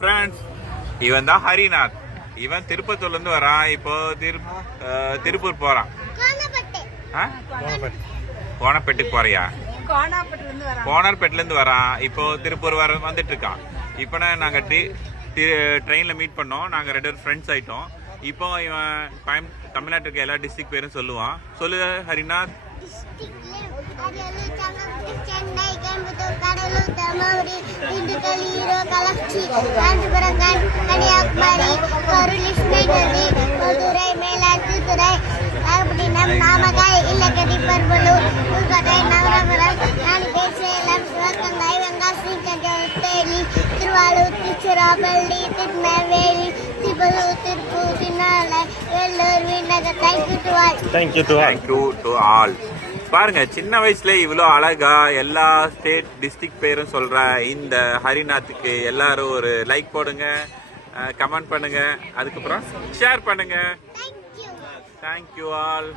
Friends இவன் தான் ஹரிநாத். இவன் திருப்பத்தூர்ல இருந்து வரான். இப்போ திரு திருப்பூர் போறான். ஆ? கோணப்பேட்டுக்கு போறியா? கோணாப்பட்டுல இருந்து வரான். இப்போ திருப்பூர் வர வந்துட்டு இருக்கான் இப்போ நாங்க ட்ரெயின்ல மீட் பண்ணோம். நாங்க ரெண்டு பேரும் ஃப்ரெண்ட்ஸ் ஆயிட்டோம். இப்போ இவன் கோயம் தமிழ்நாட்டுக்கு எல்லா டிஸ்ட்ரிக்ட் பேரும் சொல்லுவான். சொல்லு ஹரிநாத். தர்மபுரி திண்டுக்கல் ஈரோடு கலர்ச்சி காஞ்சிபுரம் கன்- கன்னியாகுமரி கரூர் கிருஷ்ணகிரி மதுரை மேலாற்றுத்துறை நாகப்பட்டினம் நாமக்கல் இல்லக்கடி பெரம்பலூர் புதுக்கோட்டை நகரபுரம் நான்கு சேலம் சிவகங்கை வெங்காசி தேனி திருவாரூர் திருச்சிராப்பள்ளி திருநெல்வேலி திருப்பூர் திருப்பூர் திருநாளை Vellore விண்ணகர். Thank you to all thank you to thank you to all பாருங்க சின்ன வயசுல இவ்வளோ அழகா எல்லா ஸ்டேட் டிஸ்ட்ரிக்ட் பேரும் சொல்ற இந்த ஹரிநாத்துக்கு எல்லாரும் ஒரு லைக் போடுங்க கமெண்ட் பண்ணுங்க அதுக்கப்புறம் ஷேர் பண்ணுங்க. Thank you all